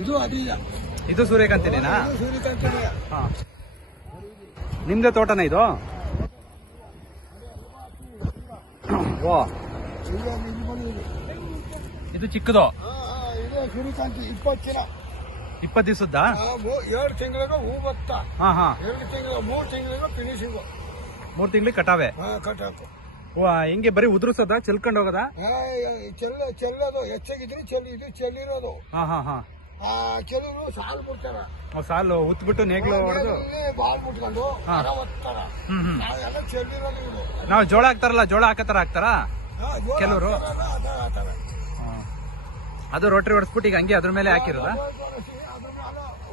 ಇದು ಅದಿಲ್ಲ. ಇದು ಸೂರ್ಯಕಾಂತಿನೇನಾ? ಸೂರ್ಯಕಾಂತಿನೇ. ಹಾ, ನಿಮ್ದೇ ತೋಟನ ಇದು? ಓ, ಇದು ಚಿಕ್ಕದು. ಇದು ಸೂರ್ಯಕಾಂತಿ 20 ದಿನ. 20 ದಿವಸದ್ದಾ? 2 ತಿಂಗಳಿಗೆ ಹೂ ಬತ್ತಾ. ಹಾ ಹಾ, 2 ತಿಂಗಳ 3 ತಿಂಗಳಿಗೆ ಫಿನಿಶಿಂಗ್. 3 ತಿಂಗಳಿಗೆ ಕಟಾವೆ. ಕಟಾಕು. ಹಿಂಗೆ ಬರೀ ಉದುರಿಸೋದ, ಚೆಲ್ಕೊಂಡು ಹೋಗೋದ? ಚೆಲ್ಲೋದು ಹೆಚ್ಚಾಗಿದ್ರೆ ಇದು ಚೆಲ್ಲಿರೋದು. ಹಾ ಹಾ ಹಾ, ಕೆಲವರು ಸಾಲು ಬಿಡ್ತಾರ. ಸಾಲು ಉತ್ಬಿಟ್ಟು ನೇಗ್ಲು ಹೊಡೆದು ಬಾಲ್ ಮುಟ್ಕೊಂಡು ಒತ್ತಾರ. ನಾವೆಲ್ಲ ಚೆಲ್ಲಿರೋದು ಇದು. ನಾವು ಜೋಳ ಹಾಕ್ತಾರಲ್ಲ, ಜೋಳ ಹಾಕತರ ಹಾಕ್ತಾರ ಕೆಲವರು. ಅದು ರೋಟ್ರಿ ಹೊಡೆಸ್ಬಿಟ್ಟು ಈಗ ಹಂಗೆ ಅದ್ರ ಮೇಲೆ ಹಾಕಿರೋದ?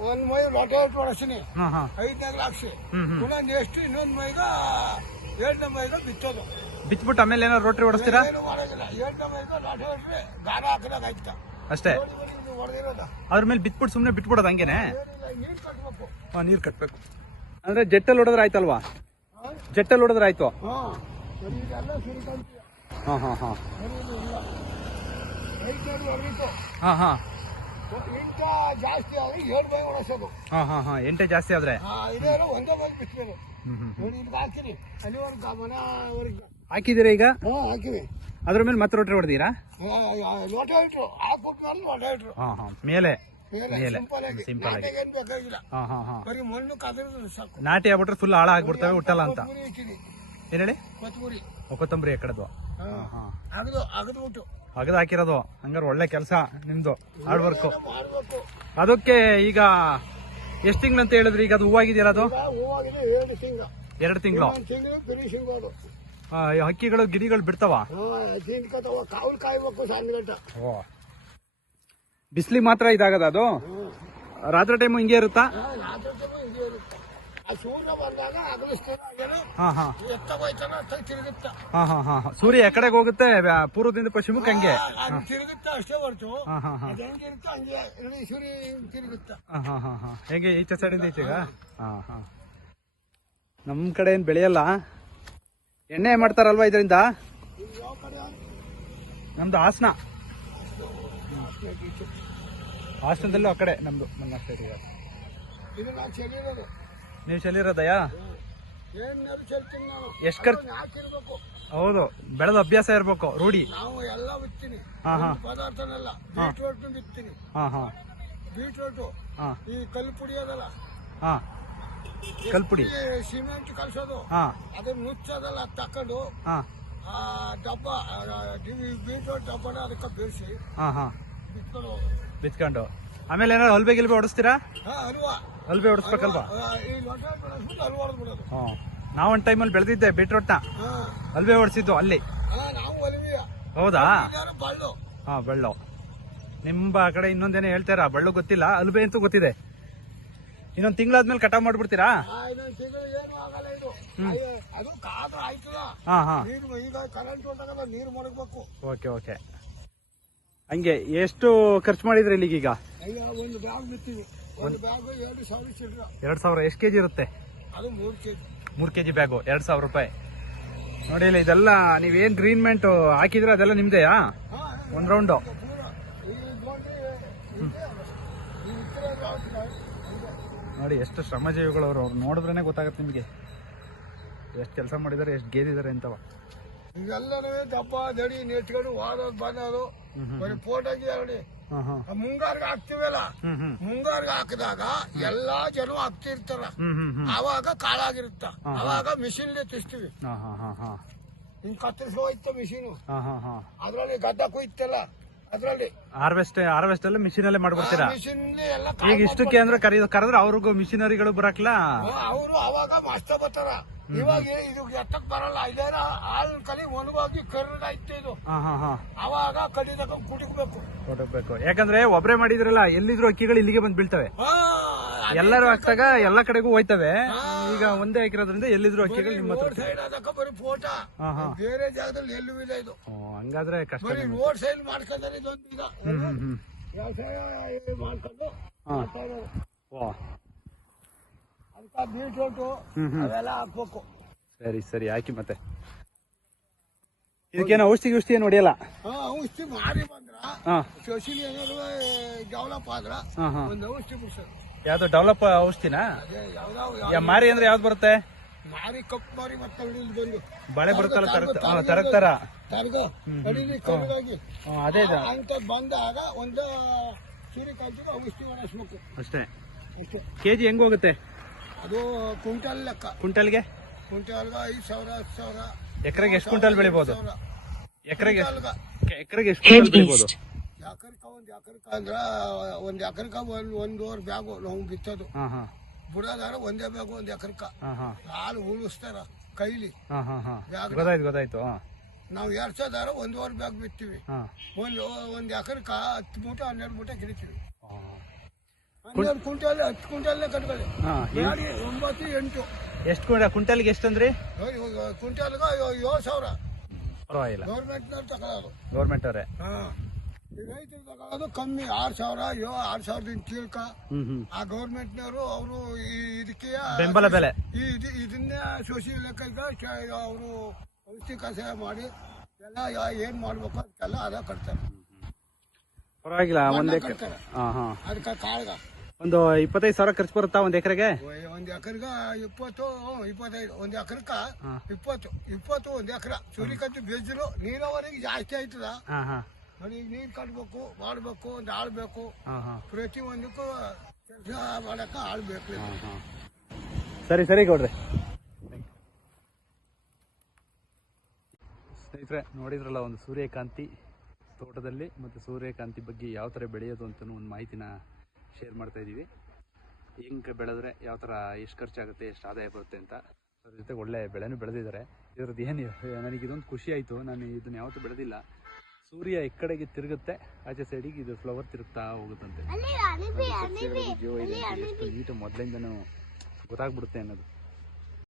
ಒಂದ್ ಮೈ ಲೊಟೆ ಇಟ್ಟು ಹೊಡಸ್ತೀನಿ. 5ನೇ ಹಾಕ್ಸಿ ಪುನಃ ನೆಕ್ಸ್ಟ್ ಇನ್ನೊಂದ್ ಮೈಗ 7ನೇ ಮೈಗ ಬಿತ್ತೋದು. ಬಿತ್ಬಿಟ್ಟು ಆಮೇಲೆ ಏನಾದ್ರು ರೋಟ್ರಿ ಹೊಡಿಸ್ತೀರಾ? ಏನು ಮಾಡೋದಿಲ್ಲ. 7ನೇ ಮೈಗ ಲೊಟೆ ಹೊಡ್ರಿ ಗಾರ ಹಾಕಿದಾಗ ಆಯ್ತಾ ಅಷ್ಟೇ. ಹೊಡೆದಿರೋದ ಅದ್ರ ಮೇಲೆ ಬಿತ್ಬಿಟ್ಟು ಸುಮ್ನೆ ಬಿಟ್ಬಿಡೋದು ಹಂಗೇನೆ? ನೀರ್ ಕಟ್ಬೇಕು. ನೀರ್ ಕಟ್ಬೇಕು ಅಂದ್ರೆ ಜೆಟ್ಟಲ್ಲಿ ಹೊಡೆದ್ರೆ ಆಯ್ತಲ್ವಾ? ಜೆಟ್ಟಲ್ಲಿ ಹೊಡೆದ್ರೆ ಆಯ್ತು. ಇದೆಲ್ಲ ಸೂರ್ಯಕಾಂತಿ. ಹಾ ಹಾ ಹಾ ಹಾ ಹಾ, ಇಂಟ ಜಾಸ್ತಿ ಆದ್ರೆ 7 ಮೈ ಹೊಡಸೋದು. ಹಾ ಹಾ ಹಾ, ಎಂಟೆ ಜಾಸ್ತಿ ಆದ್ರೆ ಇದೇನು ಒಂದೇ ಮೈ ಬಿತ್ತಬೇಕು. ನೋಡಿ ಇಲ್ಲಿ ಹಾಕಿನಿ, ಅಲ್ಲಿವರೆಗೆ ಮನೆವರೆಗೆ ಹಾಕಿದಿರ ಈಗ? ಹಾಕಿವಿ. ಅದ್ರ ಮೇಲೆ ಮತ್ತೆ ರೋಟ್ರಿ ಹೊಡೆದಿರಾ? ಲೋಟ ಇಟ್ರು ಹಾಕ್ಬಿಟ್ಟು ಲೋಟ ಇಟ್ರು. ಹಾ ಹಾ, ಮೇಲೆ ಸಿಂಪಲ್ ಆಗಿ ಏನ್ ಬೇಕಾಗಿಲ್ಲ. ಹಾ ಹಾ ಹಾ, ಬರೀ ಮಣ್ಣು ಕದರಿದ್ರೆ ಸಾಕು. ನಾಟಿ ಆಗ್ಬಿಟ್ರೆ ಫುಲ್ ಹಾಳ ಆಗ್ಬಿಡ್ತವೆ, ಹುಟ್ಟಲ್ಲ ಅಂತ. ಏನ್ ಹೇಳಿ? ಕೊತ್ತಂಬರಿ. ಕೊತ್ತಂಬರಿ ಎಕ್ಕಡದು ಅಗದ್ಬಿಟ್ಟು ಅಗದ್ ಹಾಕಿರೋದು. ಹಂಗಾರೆ ಒಳ್ಳೆ ಕೆಲಸ ನಿಮ್ದು, ಹಾರ್ಡ್ ವರ್ಕ್. ಅದಕ್ಕೆ ಈಗ ಎಷ್ಟ್ ತಿಂಗಳು ಅಂತ ಹೇಳಿದ್ರಿ? ಈಗ ಅದು ಹೂವಾಗಿದೆಯಲ್ಲ, ಅದು 2 ತಿಂಗಳು. ಹಕ್ಕಿಗಳು ಗಿರಿಗಳು ಬಿಡ್ತಾವ? ಕಾವಲ್ ಕಾಯ್ಬೇಕು ಸಾಯಂಕಾಲ. ಬಿಸ್ಲಿಗೆ ಮಾತ್ರ ಇದಾಗದ ಅದು? ರಾತ್ರಿ ಟೈಮು ಹಿಂಗೆ ಇರುತ್ತಾ? ಸೂರ್ಯ ಬಂದಾಗ ಹಾ ಹಾ ತಿರುಗುತ್ತಾ. ಹಾ ಹಾ ಹಾ, ಸೂರ್ಯ ಎಕಡೆಗೆ ಹೋಗುತ್ತೆ? ಪೂರ್ವದಿಂದ ಪಶ್ಚಿಮಕ್ಕೆ ಹಂಗೆ ತಿರುಗುತ್ತಾ ಅಷ್ಟೇ ಹೊರತು ಹಾ ಹಾ ಹಾ ಹೆಂಗಿರುತ್ತೋ ಹಂಗೆ ಸೂರ್ಯ ತಿರುಗುತ್ತಾ. ಹಾ ಹಾ ಹಾ, ಹೇಗೆ ಈಚೆ ಸೈಡಿಂದ ಈಚೆಗ? ಹಾ ಹಾ, ನಮ್ ಕಡೆ ಏನ್ ಬೆಳೆಯಲ್ಲ. ಎಣ್ಣೆ ಮಾಡ್ತಾರಲ್ವಾ ಇದರಿಂದ? ಯಾವ ಕಡೆ? ನಮ್ದು ಹಾಸನ. ಹಾಸನದಲ್ಲೂ ಆ ಕಡೆ ನಮ್ದು. ನನ್ನ ಇದು ನಾನು ಚೆಲ್ಲಿರೋದು. ನೀವು ಚೆಲ್ಲಿರೋದಯಾ? ಏನಾದ್ರು ಚೆಲ್ತೀನಿ ನಾನು. ಎಷ್ಟು ಖರ್ಚು? ಹಾಕಿರ್ಬೇಕು. ಹೌದು, ಬೆಳೆದ ಅಭ್ಯಾಸ ಇರ್ಬೇಕು, ರೂಢಿ. ನಾವು ಎಲ್ಲ ಬಿತ್ತೀನಿ. ಹಾ ಹಾ, ಪದಾರ್ಥನೆಲ್ಲ ಬೀಟ್ರೋಟ್ ಬಿತ್ತೀನಿ. ಹಾ ಹಾ, ಬೀಟ್ರೋಟ್ ಹಾ ಈ ಕಲ್ಲು ಪುಡಿ ಅದಲ್ಲ, ಹಾ, ಕಲ್ಪುಡಿ ಸಿಮೆಂಟ್ ಕಲ್ಸೋದು, ಹಾ, ಅದನ್ನ ಮುಚ್ಚೋದಲ್ಲ ತಕೊಂಡು ಹಾ, ಡಬ್ಬ ಬೀಟ್ರೋಟ್ ಡಬ್ಬನ ಅದಕ್ಕೆ ಬೇಯಿಸಿ ಹಾ ಹಾ, ಬಿತ್ಕೊಂಡು ಬಿತ್ಕೊಂಡು ಆಮೇಲೆ ಏನಾದ್ರು ಹಲ್ಬೆ ಗಿಲ್ಬೆ ಹೊಡಿಸ್ತೀರಾ? ಹಲ್ವಾ ಹಲ್ಬೆ ಹೊಡಿಸ್ಬೇಕಲ್ವಾ? ಈ ಲೊಟ ಬೆಳೆಸ್ಬಿಟ್ಟು ಹಲ್ವಾ ಹೊಡೆದ್ಬಿಡೋದು. ನಾವ್ ಒಂದ್ ಟೈಮಲ್ಲಿ ಬೆಳೆದಿದ್ದೆ ಬೀಟ್ರೋಟ್ನ, ಹಲ್ಬೆ ಹೊಡಿಸಿದ್ದು ಅಲ್ಲಿ. ನಾವು ಒಲಿವಿಯ. ಹೌದಾ? ಬಳ್ಳು. ಹಾ, ಬಳ್ಳು. ನಿಮ್ಮ ಕಡೆ ಇನ್ನೊಂದೇನೋ ಹೇಳ್ತಾರ, ಬಳ್ಳು ಗೊತ್ತಿಲ್ಲ, ಹಲ್ಬೆ ಅಂತೂ ಗೊತ್ತಿದೆ. ಇನ್ನೊಂದ್ ತಿಂಗಳಾದ್ಮೇಲೆ ಕಟಾವ್ ಮಾಡ್ಬಿಡ್ತೀರಾ? ಇನ್ನೊಂದು ತಿಂಗಳು ಏನು ಆಗಲ್ಲ ಇದು. ಅದು ಕಾದ್ರೆ ಆಯ್ತದ. ಹಾ ಹಾ, ನೀರು ಈಗ ಕರೆಂಟ್ ಹೊಂಟಾಗಲ್ಲ, ನೀರು ಮಡಗ್ಬೇಕು. Okay okay. ಹಂಗೆ ಎಷ್ಟು ಖರ್ಚು ಮಾಡಿದ್ರಿ ಇಲ್ಲಿಗೀಗ? ಒಂದು ಬ್ಯಾಗ್ ಬಿತ್ತೀವಿ. ಒಂದು ಬ್ಯಾಗ್ 2,000 ಚಿಲ್ಲರ. 2,000. ಎಷ್ಟು ಕೆಜಿ ಇರುತ್ತೆ ಅದು? 3 ಕೆಜಿ. 3 ಕೆಜಿ ಬ್ಯಾಗು 2,000 ರೂಪಾಯಿ. ನೋಡಿ ಇಲ್ಲಿ ಇದೆಲ್ಲ ನೀವೇನ್ ಗ್ರೀನ್ಮೆಂಟ್ ಹಾಕಿದ್ರೆ ಅದೆಲ್ಲ ನಿಮ್ದೆಯಾ? ಒಂದ್ ರೌಂಡು ನೋಡಿ ಎಷ್ಟು ಶ್ರಮಜೀವಿಗಳು ಅವರು. ನೋಡಿದ್ರೇನೆ ಗೊತ್ತಾಗತ್ತೆ ನಿಮ್ಗೆ ಎಷ್ಟು ಕೆಲಸ ಮಾಡಿದಾರೆ, ಎಷ್ಟು ಗೇದಿದ್ದಾರೆ ಅಂತವ. ಇವೆಲ್ಲನೂ ದಪ್ಪ ದಡಿ ನೆಚ್ಕೊಂಡು ವಾದೋದು ಬಂದೋದು ಬರೀ ಫೋಟೋಗಿ ನೋಡಿ. ಮುಂಗಾರಿಗೆ ಹಾಕ್ತಿವಲ್ಲ, ಮುಂಗಾರಿಗೆ ಹಾಕಿದಾಗ ಎಲ್ಲಾ ಜನ ಹಾಕ್ತಿರ್ತಾರ. ಅವಾಗ ಕಾಳಾಗಿರುತ್ತ, ಅವಾಗ ಮಿಷಿನ್ ತಿಸ್ತೀವಿ. ಹಿಂಗ್ ಕತ್ತರಿಸಿ ಹೋಯ್ತ ಮಿಷಿನ್. ಅದ್ರಲ್ಲಿ ಗದ್ದ ಕುಯ್ತಲ್ಲ, ಅದ್ರಲ್ಲಿ ಹಾರ್ವೆಸ್ಟ್ ಎಲ್ಲ ಮಿಷಿನ್ ಅಲ್ಲೇ ಮಾಡ್ಬಿಡ್ತೀರಾ? ಮಿಷಿನ್ ಎಲ್ಲ. ಈಗ ಇಷ್ಟಕ್ಕೆ ಅಂದ್ರೆ ಕರೆದ್ರೆ ಅವ್ರಿಗೂ ಮಿಷಿನರಿಗಳು ಬರಕ್ಲ, ಅವರು ಅವಾಗ ಮಸ್ತ ಬರ್ತಾರ. ಇವಾಗ ಇದು ಎತ್ತಕ್ ಬರಲ್ಲ. ಇದೇನ ಹಾಲಿನ ಕಲಿ ಒಣಗೋಗಿ ಕರ್ನಾಯ್ತು ಇದು. ಅವಾಗ ಕಡಿ ತಗೊಂಡ್ ಕುಟಕ್ಬೇಕು. ಯಾಕಂದ್ರೆ ಒಬ್ರೆ ಮಾಡಿದ್ರಲ್ಲ, ಎಲ್ಲಿದ್ರು ಅಕ್ಕಿಗಳು ಇಲ್ಲಿಗೆ ಬಂದ್ ಬೀಳ್ತವೆ. ಎಲ್ಲರೂ ಹಾಕ್ದಾಗ ಎಲ್ಲಾ ಕಡೆಗೂ ಹೋಯ್ತವೆ. ಈಗ ಒಂದೇ ಹಾಕಿರೋದ್ರಿಂದ ಎಲ್ಲಿದ್ರು ಅಕ್ಕಿಗಳು ನಿಮ್ಮ ಹತ್ರ ಬರೀ ಫೋಟೋ. ಬೇರೆ ಜಾಗದಲ್ಲಿ ಎಲ್ಲೂ ಇಲ್ಲ ಇದು. ಹಂಗಾದ್ರೆ ಕಷ್ಟ. ಬರೀ ರೋಡ್ ಸೈಡ್ ಮಾಡ್ಕೊಂಡ್ರೆ ಇದೊಂದು ಈಗ ವ್ಯವಸಾಯ ಮಾಡ್ಕೊಂಡು ಅದಕ್ಕೆ ಬೀಟ್ರೋಟು ಅವೆಲ್ಲ ಹಾಕ್ಬೇಕು. ಸರಿ ಸರಿ, ಹಾಕಿ ಮತ್ತೆ. ಇದಕ್ಕೇನು ಔಷಧಿ ಏನು ಹೊಡಿಯಲ್ಲ? ಔಷಧಿ ಮಾರಿ ಬಂದ್ರ ಹಾ ಸಸಿಲಿ ಏನಾದ್ರು ಡೆವಲಪ್ ಆದ್ರ ಹಾ ಹಾ ಒಂದು ಔಷಧಿ ಬಿಡ್ಸೋದು. ಯಾವ್ದು ಡೆವಲಪ್ ಔಷಧಿನಾ? ಅದೇ ಯಾವ್ದಾವ್ ಮಾರಿ ಅಂದ್ರೆ ಯಾವ್ದು ಬರುತ್ತೆ? ಮಾರಿ ಕಪ್ಪು ಮಾರಿ ಮತ್ತೆ ಹಿಡಿದು ಬಂದು ಬಾಳೆ ಬರುತ್ತಲ್ಲ ತರಗ ತರ್ಗ ಕಡೀಲಿ ಕರ್ಗಾಗಿ ಅದೇ ಅಂತ ಬಂದಾಗ ಒಂದು ಸೂರ್ಯಕಾಂತಿಗೆ ಔಷಧಿ ಹೊಡಿಸ್ಬೇಕು ಅಷ್ಟೇ. ಅಷ್ಟೇ. ಕೆಜಿ ಹೆಂಗ್ ಹೋಗುತ್ತೆ ಅದು ಕ್ವಿಂಟಲ್ ಲೆಕ್ಕ. ಕ್ವಿಂಟಲ್ಗೆ 5,000 10,000 ಎಕರೆಗೆ ಎಷ್ಟು ಕ್ವಿಂಟಲ್ ಬೆಳಿಬಹುದು? ಎಕರೆಗೆ ಕ್ವಿಂಟಲ್ಗ. ಎಕರೆಗೆ ಎಷ್ಟು ಕ್ವಿಂಟಲ್ ಬೆಳಿಬಹುದು? ಒಂದ್ ಎಕರೆಕ ಒಂದೂವರೆ ಬ್ಯಾಗು ನಾವು ಬಿತ್ತೋದು. ಬುಡದಾರ ಒಂದೇ ಬ್ಯಾಗು ಒಂದ್ ಎಕರೆಕ ಹಾಲು ಉಳಿಸ್ತಾರ ಕೈಲಿ. ಗೊತ್ತಾಯ್ತು. ನಾವು ಎರ್ಸೋದಾರ 1.5 ಬ್ಯಾಗ್ ಬಿತ್ತೀವಿ. ಒಂದ್ ಎಕರೆಕ 10 ಮೂಟೆ 12 ಮೂಟೆ ಕಿಡಿತೀವಿ. 12 ಕ್ವಿಂಟಲ್ 10 ಕ್ವಿಂಟಲ್ನೇ ಕಟ್ಕೊಳ್ಳಿ. 9 8 ಎಷ್ಟು ಕ್ವಿಂಟಲ್ಗೆ ಎಷ್ಟಂದ್ರಿ? ಕ್ವಿಂಟಲ್ಗ 7,000. ಪರವಾಗಿಲ್ಲ, ಗೌರ್ಮೆಂಟ್ನವ್ರು ತಗೊಳ್ಳೋದು. ಗೌರ್ಮೆಂಟ್ ಅವರೇ. ರೈತರು ತಗೊಳ್ಳೋದು ಕಮ್ಮಿ 6,000 6,000 ಕೀಳ್ಕ. ಆ ಗೌರ್ಮೆಂಟ್ನವರು ಅವರು ಇದಕ್ಕೆ ಬೆಂಬಲ ಬೆಲೆ ಇದನ್ನೇ ಸೋಸಿ ಲೆಕ್ಕ ಅವರು ಔಷಧಿ ಕಷಾಯ ಮಾಡಿ ಎಲ್ಲ ಏನ್ ಮಾಡ್ಬೇಕು ಅದಕ್ಕೆಲ್ಲ ಅದ ಕಟ್ತಾರೆ. ಪರವಾಗಿಲ್ಲ. ಅದಕ್ಕೆ ಕಾಳ್ಗ ಒಂದು 25,000 ಖರ್ಚು ಬರುತ್ತಾ ಒಂದ್ ಎಕರೆಗೆ? ಒಂದ್ ಎಕರೆಗ 20 25 ಒಂದ್ ಎಕರೆಕ 20 ಒಂದ್ ಎಕರೆ. ಸೂರ್ಯಕಾಂತಿ ಬೇಜರು ನೀರಾವರಿಗೆ ಜಾಸ್ತಿ ಆಯ್ತದ. ಈಗ ನೀರ್ ಕಟ್ಬೇಕು ಮಾಡ್ಬೇಕು, ಒಂದ್ ಆಳ್ ಬೇಕು. ಪ್ರತಿ ಒಂದಕ್ಕೂ ಕೆಲಸ ಮಾಡಕ ಆಳ್ ಬೇಕು. ಸರಿ ಗೌಡ್ರೆ. ಸ್ನೇಹಿತರೆ, ನೋಡಿದ್ರಲ್ಲ ಒಂದು ಸೂರ್ಯಕಾಂತಿ ತೋಟದಲ್ಲಿ ಮತ್ತು ಸೂರ್ಯಕಾಂತಿ ಬಗ್ಗೆ ಯಾವ ಥರ ಬೆಳೆಯೋದು ಅಂತ ಒಂದು ಮಾಹಿತಿನ ಶೇರ್ ಮಾಡ್ತಾ ಇದ್ದೀವಿ. ಹೆಂಗೆ ಬೆಳೆದ್ರೆ ಯಾವ ಥರ ಎಷ್ಟು ಖರ್ಚಾಗುತ್ತೆ, ಎಷ್ಟು ಆದಾಯ ಬರುತ್ತೆ ಅಂತ. ಅದ್ರ ಜೊತೆ ಒಳ್ಳೆ ಬೆಳೆನೂ ಬೆಳೆದಿದ್ದಾರೆ. ಇದರದ್ದು ಏನು ನನಗಿದೊಂದು ಖುಷಿ ಆಯಿತು. ನಾನು ಇದನ್ನು ಯಾವತ್ತೂ ಬೆಳೆದಿಲ್ಲ. ಸೂರ್ಯ ಈ ಕಡೆಗೆ ತಿರುಗುತ್ತೆ, ಆಚೆ ಸೈಡಿಗೆ ಇದು ಫ್ಲವರ್ ತಿರುಗ್ತಾ ಹೋಗುತ್ತಂತೆ. ಜೀವ ಇದೆ ಎಷ್ಟು ನೀಟು ಮೊದಲಿಂದನೂ ಗೊತ್ತಾಗ್ಬಿಡುತ್ತೆ ಅನ್ನೋದು.